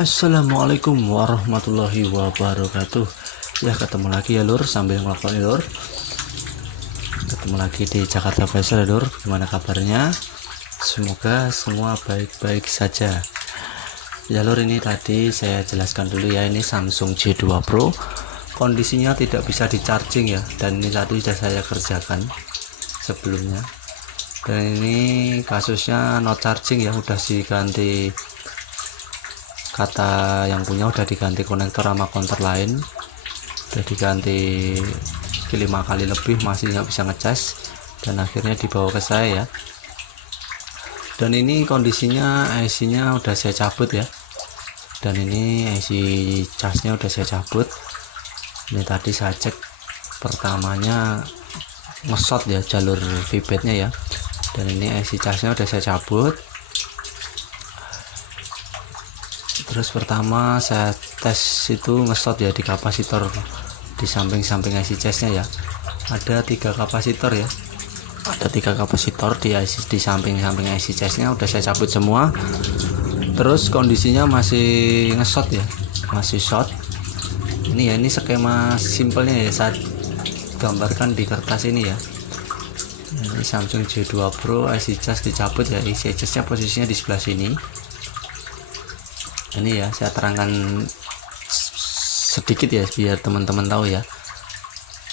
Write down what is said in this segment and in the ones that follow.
Assalamualaikum warahmatullahi wabarakatuh. Ya, ketemu lagi ya lur, sambil ngelakon ya lur. Ketemu lagi di Jakarta Faisal ya lur. Gimana kabarnya? Semoga semua baik-baik saja. Ya lur, ini tadi saya jelaskan dulu ya, ini Samsung J2 Pro. Kondisinya tidak bisa di charging ya, dan ini tadi sudah saya kerjakan sebelumnya. Dan ini kasusnya no charging ya, udah diganti, kata yang punya udah diganti konektor sama counter lain, udah diganti 5 kali lebih, masih nggak bisa ngecas, dan akhirnya dibawa ke saya ya. Dan ini kondisinya IC nya udah saya cabut ya, dan ini IC casnya udah saya cabut. Ini tadi saya cek, pertamanya ngesot ya jalur VBAT nya ya, dan ini IC casnya udah saya cabut. Terus pertama saya tes itu ngesot ya di kapasitor di samping-samping IC chasnya ya. Ada 3 kapasitor ya. Ada 3 kapasitor di IC, di samping-samping IC chasnya udah saya cabut semua. Terus kondisinya masih ngesot ya, masih short. Ini ya, ini skema simpelnya ya, saya gambarkan di kertas ini ya. Ini Samsung J2 Pro, IC chas dicabut ya, IC chasnya posisinya di sebelah sini. Ini ya, saya terangkan sedikit ya biar teman-teman tahu ya.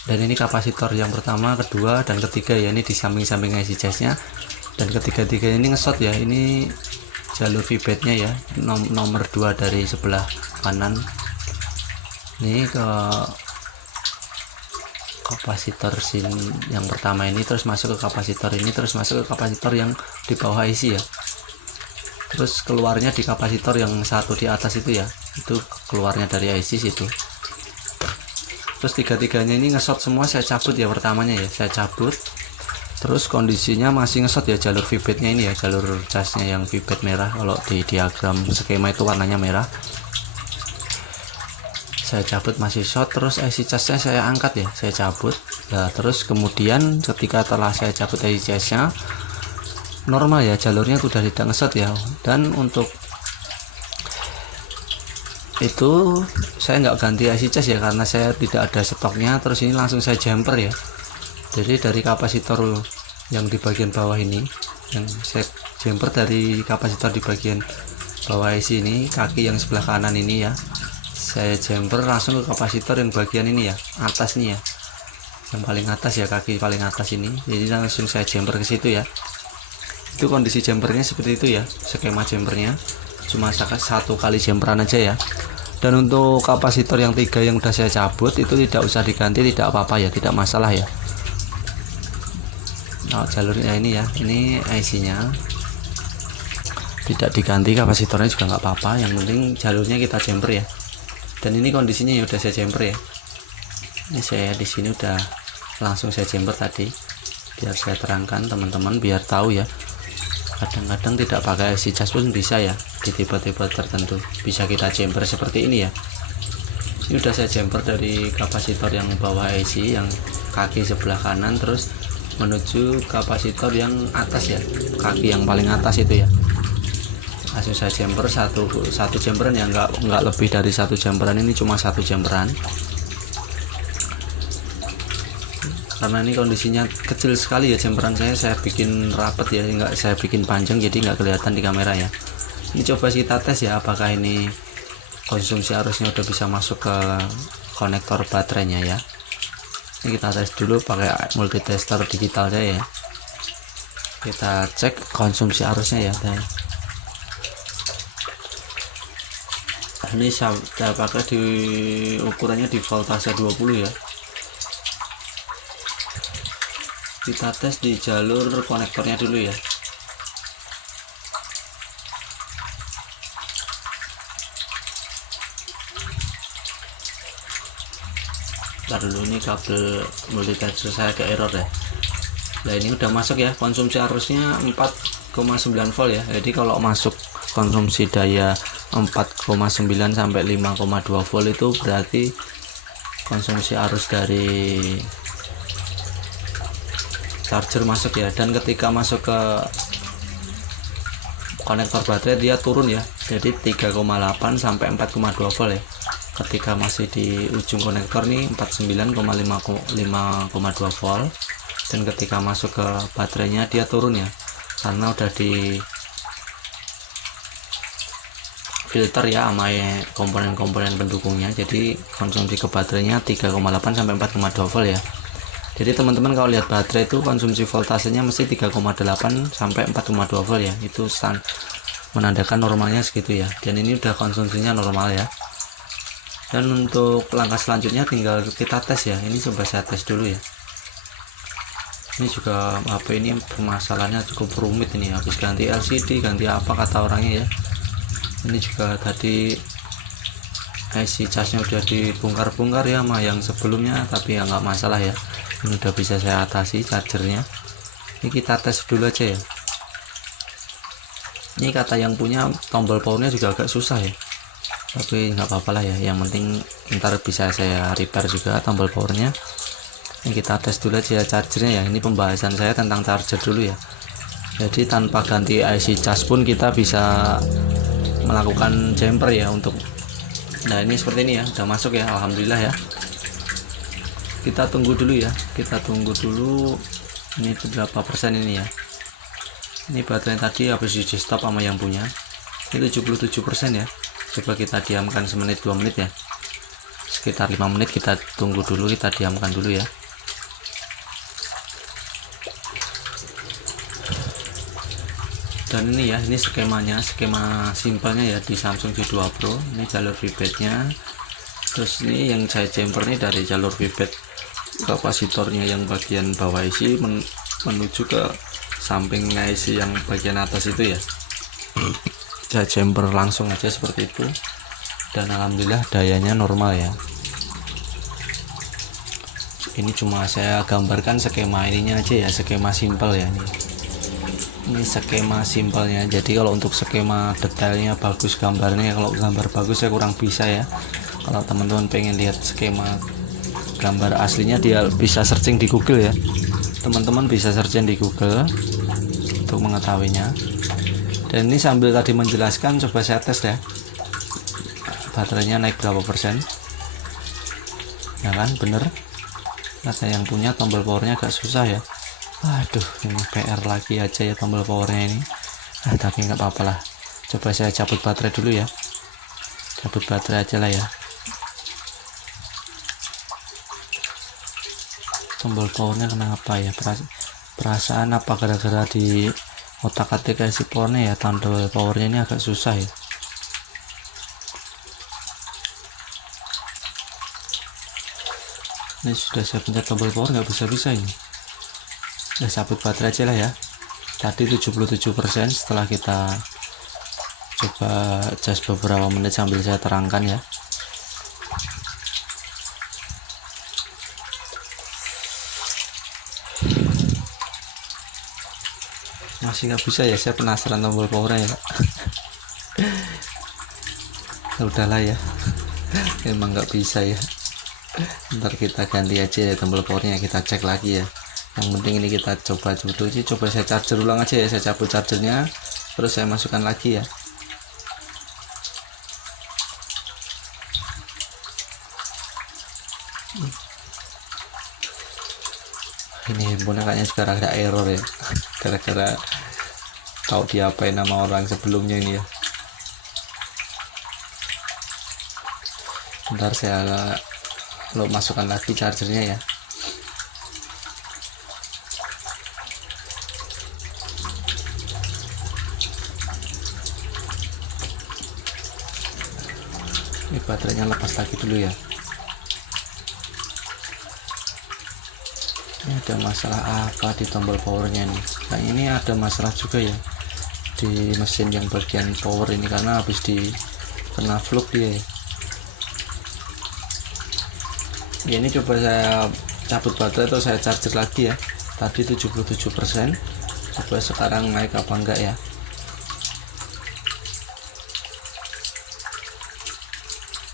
Dan ini kapasitor yang pertama, kedua, dan ketiga ya, ini di samping-samping IC chasnya. Dan ketiga-tiga ini ngesot ya. Ini jalur VBAT nya ya, nomor 2 dari sebelah kanan. Ini ke kapasitor sini yang pertama ini, terus masuk ke kapasitor ini, terus masuk ke kapasitor yang di bawah IC ya. Terus keluarnya di kapasitor yang satu di atas itu ya, itu keluarnya dari IC situ. Terus tiga-tiganya ini ngesot semua, saya cabut ya, pertamanya ya saya cabut. Terus kondisinya masih ngesot ya jalur VBAT nya ini ya, jalur casnya yang VBAT merah. Kalau di diagram skema itu warnanya merah. Saya cabut masih short. Terus IC casnya saya angkat ya, saya cabut. Nah terus kemudian ketika telah saya cabut IC casnya, normal ya jalurnya sudah tidak ngesot ya. Dan untuk itu saya nggak ganti IC cas ya, karena saya tidak ada stoknya. Terus ini langsung saya jumper ya, jadi dari kapasitor yang di bagian bawah ini, yang saya jumper dari kapasitor di bagian bawah IC ini, kaki yang sebelah kanan ini ya, saya jumper langsung ke kapasitor yang bagian ini ya, atas nih ya, yang paling atas ya, kaki paling atas ini. Jadi langsung saya jumper ke situ ya. Itu kondisi jumpernya seperti itu ya, skema jumpernya cuma 1 kali jumperan aja ya. Dan untuk kapasitor yang 3 yang udah saya cabut itu tidak usah diganti, tidak apa-apa ya, tidak masalah ya. Nah jalurnya ini ya, ini IC nya tidak diganti, kapasitornya juga nggak apa-apa, yang penting jalurnya kita jumper ya. Dan ini kondisinya ya udah saya jumper ya. Ini saya di sini udah langsung saya jumper tadi, biar saya terangkan teman-teman biar tahu ya. Kadang-kadang tidak pakai IC cas pun bisa ya, di tipe-tipe tertentu bisa kita jumper seperti ini ya. Ini udah saya jumper dari kapasitor yang bawah IC yang kaki sebelah kanan, terus menuju kapasitor yang atas ya, kaki yang paling atas itu ya. Langsung saya jumper satu jumperan ya, nggak lebih dari 1 jumperan, ini cuma 1 jumperan. Karena ini kondisinya kecil sekali ya jumperan saya bikin rapet ya, nggak saya bikin panjang jadi nggak kelihatan di kamera ya. Ini coba kita tes ya, apakah ini konsumsi arusnya udah bisa masuk ke konektor baterainya ya. Ini kita tes dulu pakai multitester digital saya ya. Kita cek konsumsi arusnya ya. Ini saya pakai di ukurannya di voltase 20 ya. Kita tes di jalur konektornya dulu ya. Ntar dulu, ini kabel multitester saya ke error ya. Nah ini udah masuk ya, konsumsi arusnya 4,9 volt ya. Jadi kalau masuk konsumsi daya 4,9 sampai 5,2 volt itu berarti konsumsi arus dari charger masuk ya. Dan ketika masuk ke konektor baterai dia turun ya, jadi 3,8 sampai 4,2 volt ya. Ketika masih di ujung konektor nih 49,5,2 volt, dan ketika masuk ke baterainya dia turun ya, karena udah di filter ya sama komponen-komponen pendukungnya. Jadi konsumsi ke baterainya 3,8 sampai 4,2 volt ya. Jadi teman-teman kalau lihat baterai itu konsumsi voltasenya mesti 3,8 sampai 4,2 volt ya. Itu menandakan normalnya segitu ya. Dan ini udah konsumsinya normal ya. Dan untuk langkah selanjutnya tinggal kita tes ya. Ini coba saya tes dulu ya. Ini juga HP ini permasalahannya cukup rumit ini, habis ganti LCD, ganti apa kata orangnya ya. Ini juga tadi IC casnya udah dibongkar-bongkar ya sama yang sebelumnya, tapi ya nggak masalah ya, ini udah bisa saya atasi chargernya. Ini kita tes dulu aja ya. Ini kata yang punya tombol powernya juga agak susah ya, tapi nggak apa-apa lah ya, yang penting ntar bisa saya repair juga tombol powernya. Ini kita tes dulu aja chargernya ya. Ini pembahasan saya tentang charger dulu ya. Jadi tanpa ganti IC cas pun kita bisa melakukan jumper ya untuk. Nah ini seperti ini ya, udah masuk ya, alhamdulillah ya. Kita tunggu dulu ya, kita tunggu dulu. Ini berapa persen ini ya. Ini baterai tadi habis di stop sama yang punya, ini 77% ya. Coba kita diamkan semenit 2 menit ya, sekitar 5 menit kita tunggu dulu, kita diamkan dulu ya. Dan ini ya, ini skemanya, skema simpelnya ya di Samsung J2 Pro. Ini jalur pipetnya, terus ini yang saya jumper nih dari jalur pipet kapasitornya yang bagian bawah isi menuju ke samping IC yang bagian atas itu ya. Saya jumper langsung aja seperti itu, dan alhamdulillah dayanya normal ya. Ini cuma saya gambarkan skema ininya aja ya, skema simpel ya. Ini skema simpelnya. Jadi kalau untuk skema detailnya bagus, gambarnya kalau gambar bagus saya kurang bisa ya. Kalau teman-teman pengen lihat skema gambar aslinya, dia bisa searching di Google ya. Teman-teman bisa searching di Google untuk mengetahuinya. Dan ini sambil tadi menjelaskan, coba saya tes ya, baterainya naik berapa persen ya kan, bener kata yang punya tombol powernya agak susah ya. Aduh, ini PR lagi aja ya tombol powernya ini. Tapi nggak apa-apa lah. Coba saya cabut baterai dulu ya. Cabut baterai aja lah ya. Tombol powernya kenapa ya? Perasaan apa gara-gara di otak-atik IC powernya ya, tombol powernya ini agak susah ya. Ini sudah saya pencet tombol power nggak bisa-bisa ini. Udah cabut baterai aja lah ya. Tadi 77%, setelah kita coba just beberapa menit sambil saya terangkan ya. Masih nggak bisa ya, saya penasaran tombol powernya ya. Udahlah ya, emang nggak bisa ya. Ntar kita ganti aja ya tombol powernya, kita cek lagi ya. Yang penting ini kita coba dulu. Coba saya charger ulang aja ya, saya cabut chargernya terus saya masukkan lagi ya. Ini handphone kayaknya juga ada error ya, gara-gara tahu diapain nama orang sebelumnya ini ya. Bentar saya masukkan lagi chargernya ya. Ini baterainya lepas lagi dulu ya. Ini ada masalah apa di tombol powernya nih? Nah ini ada masalah juga ya di mesin yang bagian power ini, karena habis di kena fluk dia ya. Ya ini coba saya cabut baterai atau saya charger lagi ya. Tadi 77%, coba sekarang naik apa enggak ya.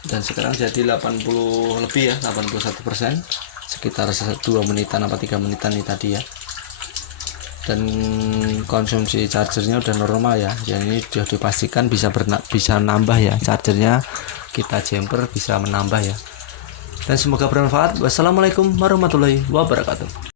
Dan sekarang jadi 80 lebih ya, 81%, sekitar 2 menitan apa 3 menitan nih tadi ya. dan konsumsi chargernya udah normal ya. Jadi ini sudah dipastikan bisa nambah ya chargernya, kita jumper bisa menambah ya. Dan semoga bermanfaat. Wassalamualaikum warahmatullahi wabarakatuh.